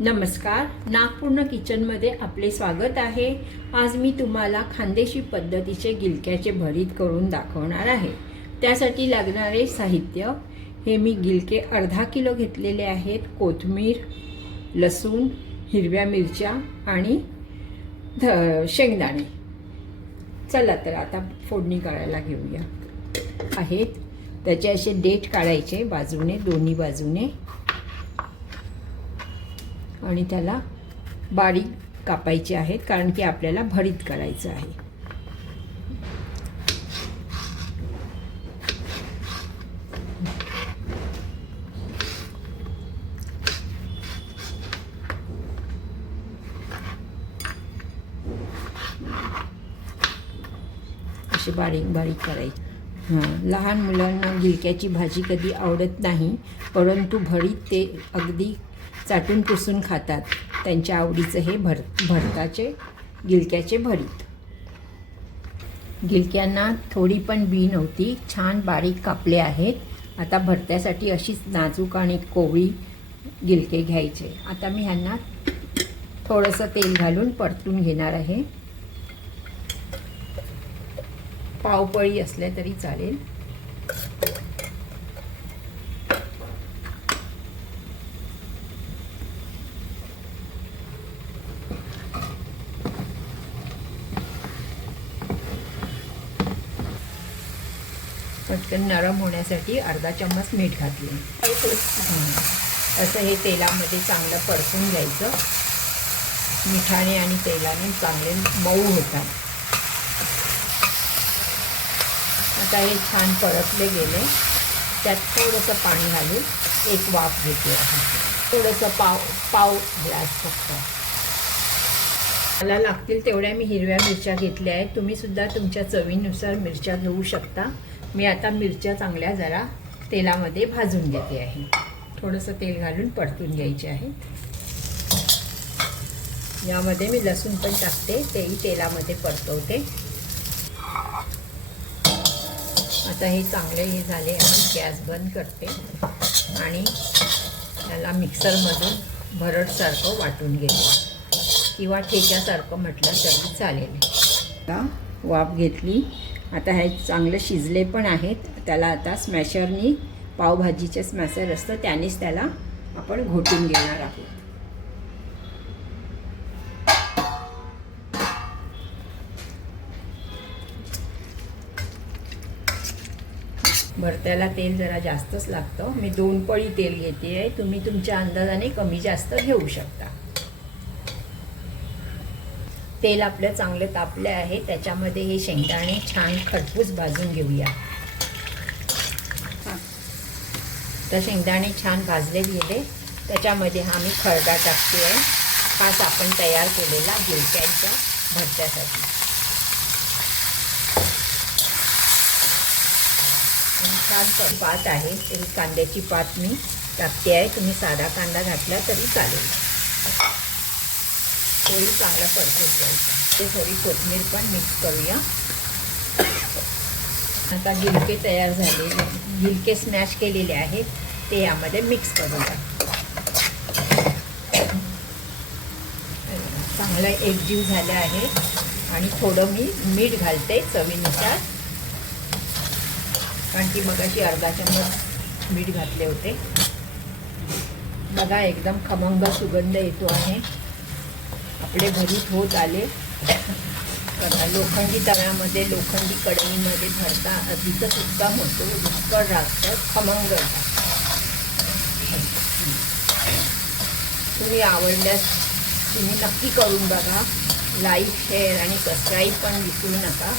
नमस्कार, नागपूर्ण किचनमध्ये आपले स्वागत आहे। आज मी तुम्हाला खानदेशी पद्धतीचे गिलक्याचे भरीत करून दाखवणार आहे। त्यासाठी लागणारे साहित्य हे मी गिलके अर्धा किलो घेतलेले आहेत। कोथिंबीर, लसूण, हिरव्या मिरच्या आणि शेंगदाणे। चला तर आता फोडणी काढायला घेऊया। आहेत त्याचे असे देठ काढायचे बाजूने, दोन्ही बाजूने, आणि त्याला बारीक कापायचे आहेत कारण की आपल्याला भरीत करायचं आहे। असे बारीक बारीक करायचे। लहान मुलांना गिलक्याची भाजी कधी आवडत नाही, परंतु भरीत ते अगदी चाटून पुसून खातात। त्यांच्या आवडीचं हे भरताचे गिलक्याचे भरीत। गिलक्यांना थोडी पण बी नव्हती, छान बारीक कापले आहेत। आता भरत्यासाठी अशीच नाजूक आणि कोवळी गिलके घ्यायचे। आता मी ह्यांना थोडंसं तेल घालून परतून घेणार आहे। पावपळी असले तरी चालेल। पटकन नरम होण्यासाठी अर्धा चम्मच मीठ घातले। असं हे तेलामध्ये चांगलं परतून घ्यायचं। मिठाने आणि तेलाने चांगले मऊ होतात। आता हे छान परतले गेले, त्यात थोडंसं पाणी घालून एक वाफ घेते आहे। थोडंसं पाव ग्लास फक्त। मला लागतील तेवढ्या मी हिरव्या मिरच्या घेतल्या आहेत। तुम्ही सुद्धा तुमच्या चवीनुसार मिरच्या घेऊ शकता। मी आता मिरच्या चांगल्या जरा तेलामध्ये भाजून घेते आहे। थोडंसं तेल घालून परतून घ्यायचे आहे। यामध्ये मी लसूण पण टाकते, तेही तेलामध्ये परतवते। आता हे चांगले हे झाले, आपण गॅस बंद करते आणि त्याला मिक्सरमधून भरडसारखं वाटून घेते किंवा ठेच्यासारखं म्हटलं तरी चालेल। वाफ घेतली, आता हे चांगले शिजले पण आहेत। त्याला आता स्मॅशरनी, पावभाजीचे स्मॅशर असतं त्यानेच त्याला आपण घोटून घेणार आहोत। भरत्याला तेल जरा जास्तच लागतं। मी 2 पळी तेल घेते आहे, तुम्ही तुमच्या अंदाजाने कमी जास्त घेऊ शकता। तेल आपलं चांगले तापले आहे, त्याच्यामध्ये हे शेंगदाणे छान खरपूस भाजून घेऊया। तर शेंगदाणे छान भाजले गेले, त्याच्यामध्ये हा मी खरडा टाकते आहे, खास आपण तयार केलेला गिलक्यांच्या भरत्यासाठी। छान पात आहे, तरी कांद्याची पात मी टाकते आहे। तुम्ही साधा कांदा घातला तरी चालेल। थोडी चांगलं परतून घ्यायचं। ते थोडी कोथिंबीर पण मिक्स करूया। आता गिलके तयार झाले, गिलके स्मॅश केलेले आहेत ते यामध्ये मिक्स करूया। चांगलं एकजीव झालं आहे आणि थोडं मी मीठ घालते चवीनुसार, कारण की मगाशी अर्धा चम्मच मीठ घातले होते। बघा एकदम खमंग सुगंध येतो आहे। आपले भरीत होत आले। लोखंडी तव्यामध्ये, लोखंडी कढईमध्ये भरता अधिकच उत्तम होतो, रुचकर राहतं, खमंग राहतं। तुम्ही आवडल्यास तुम्ही नक्की करून बघा। लाईक, शेअर आणि सबस्क्राईब पण विसरू नका।